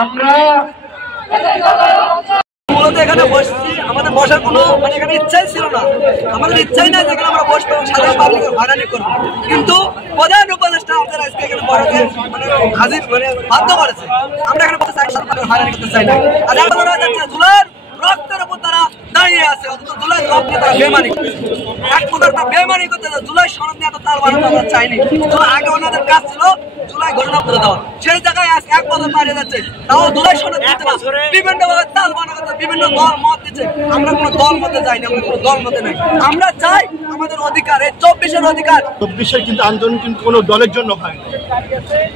আমরা মূলত এখানে বসছি, আমাদের বসার কোনো এখানে ইচ্ছাই ছিল না, আমাদের ইচ্ছাই নাই যেখানে আমরা বসবো সাধারণ পাবলিক হয়রানি করবো, কিন্তু প্রধান উপদেষ্টা আমাদের আজকে এখানে বসাতে হাজির বাধ্য করেছে। আমরা এখানে বসে হয়রানি করতে চাই না। আর আমরা যাচ্ছে জুলাইয়ের রক্তের উপর তারা দাঁড়িয়ে আছে, অথচ জুলাইয়ের রক্তে তারা বেমানি করতেছে, এক প্রকার তারা বেমানি করতেছে। জুলাই সনদ নিয়ে এত তাল বানাতে আমরা চাইনি। আগে ওনাদের কাজ ছিল জুলাই ঘোষণাপত্র দেওয়া, সেই জায়গায় আজ 1 বছর পালিয়ে যাচ্ছে, তাও জুলাই সনদ দিচ্ছে না, বিভিন্ন ভাবে তাল বানাতে বিভিন্ন দল মত দিচ্ছে। আমরা কোনো দল মতে যাইনি, আমরা কোনো দল মতে নাই, আমরা চাই আমাদের অধিকার, এই 24-এর অধিকার। 24-এর কিন্তু আন্দোলন কিন্তু কোনো দলের জন্য হয় না,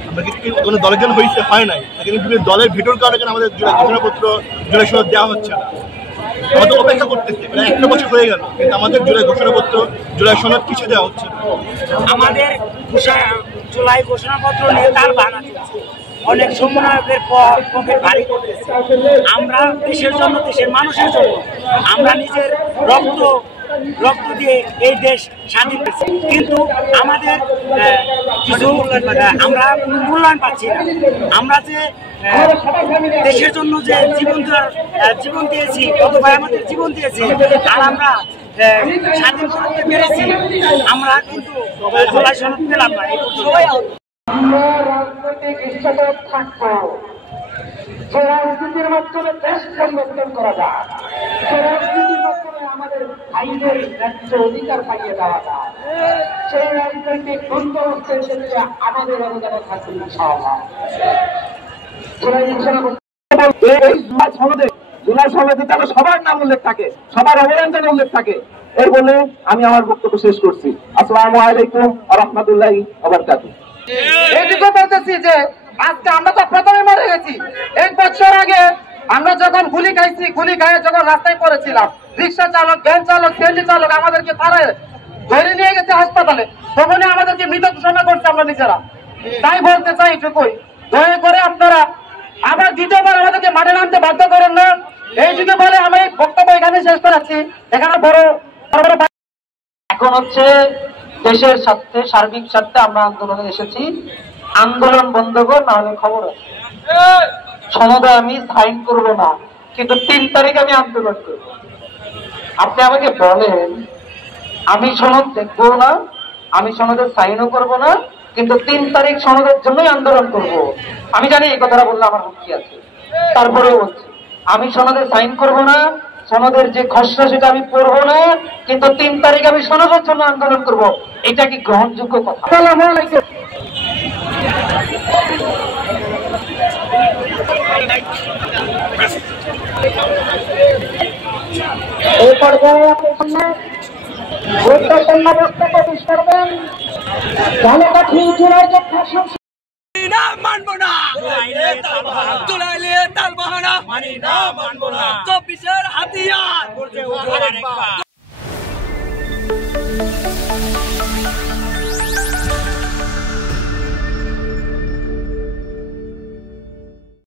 আমরা কিন্তু কোনো দলের জন্য হয়েছে হয় নাই, কিন্তু দলের ভিতর কারণে আমাদের ঘোষণাপত্র জুলাই সনদ দেওয়া হচ্ছে না। আমাদের অপেক্ষা করতেছে, 1 বছর হয়ে গেল, কিন্তু আমাদের জুলাই ঘোষণাপত্র জুলাই সনদ কিছু দেওয়া হচ্ছে না। আমাদের জুলাই ঘোষণাপত্র নিয়ে তার বানানো অনেক সমন্বয়কের পকেট ভারী করতেছে। আমরা দেশের জন্য, দেশের মানুষের জন্য আমরা নিজের রক্ত দিয়ে এই দেশ স্বাধীন করেছি, কিন্তু আমাদের কিছু আমরা কোনো মূল্যায়ন পাচ্ছি না। আমরা যে দেশের জন্য যে জীবন দিয়েছি, কত ভাই আমাদের জীবন দিয়েছি, আর আমরা স্বাধীন করতে পেরেছি, আমরা কিন্তু জুলাই সনদ পেলাম না। আমরা রাজনৈতিক স্থিতিশীল থাকবো, যে রাজনীতির মাধ্যমে দেশ পরিবর্তন করা যায়, যে রাজনীতির মাধ্যমে আমাদের ভাইদের ন্যায্য অধিকার পাইয়ে দেওয়া যায়, সেই রাজনৈতিক বন্দোবস্তের ক্ষেত্রে আমাদের অবদান থাকবে ইনশাআল্লাহ। জুলাই সনদে তাহলে সবার নাম উল্লেখ থাকে, সবার অবদান যেন উল্লেখ থাকে, এই বলে আমি আমার বক্তব্য শেষ করছি। আসসালামু আলাইকুম ওয়া রাহমাতুল্লাহি ওয়া বারাকাতুহু। এইটুকু বলতেছি যে আজকে আমরা তো প্রথমে মরে গেছি। 1 বছর আগে আমরা যখন গুলি খাইছি, গুলি খাইয়ে যখন রাস্তায় পড়েছিলাম, রিক্সা চালক, ভ্যান চালক, সিএনজি চালক আমাদেরকে ধরে নিয়ে গেছে হাসপাতালে, তখনই আমাদেরকে মৃত ঘোষণা করছে আমরা নিজেরা। তাই বলতে চাই এটুকুই, দয়া করে আপনারা আবার দ্বিতীয়বার আমাদেরকে মাঠে নামতে বাধ্য করেন না। এই যুগে বলে আমি বক্তব্য এখানে শেষ করাচ্ছি। এখানে এখন হচ্ছে দেশের স্বার্থে, সার্বিক স্বার্থে আমরা আন্দোলনে এসেছি। আন্দোলন বন্ধ কর, না হলে খবর আছে। সনদে আমি সাইন করব না, কিন্তু 3 তারিখ আমি আন্দোলন করব। আপনি আমাকে বলেন, আমি সনদ দেখবো না, আমি সনদে সাইনও করব না, কিন্তু 3 তারিখ সনদের জন্যই আন্দোলন করব। আমি জানি এই কথাটা বললে আমার হুমকি আছে, তারপরেও বলছি আমি সনদে সাইন করব না, সনদের যে খসড়া সেটা আমি পড়বো না, কিন্তু 3 তারিখ আমি সনদের জন্য আন্দোলন করব। এটা কি গ্রহণযোগ্য কথা? এই পর্যায়ে আপনি গুরুত্বপূর্ণ বক্তব্য পেশ করবেন। ঝালকাঠি জেলার যে মানবো না, জুলাইলে তাল বাহানা, 24-এর হাতিয়ার।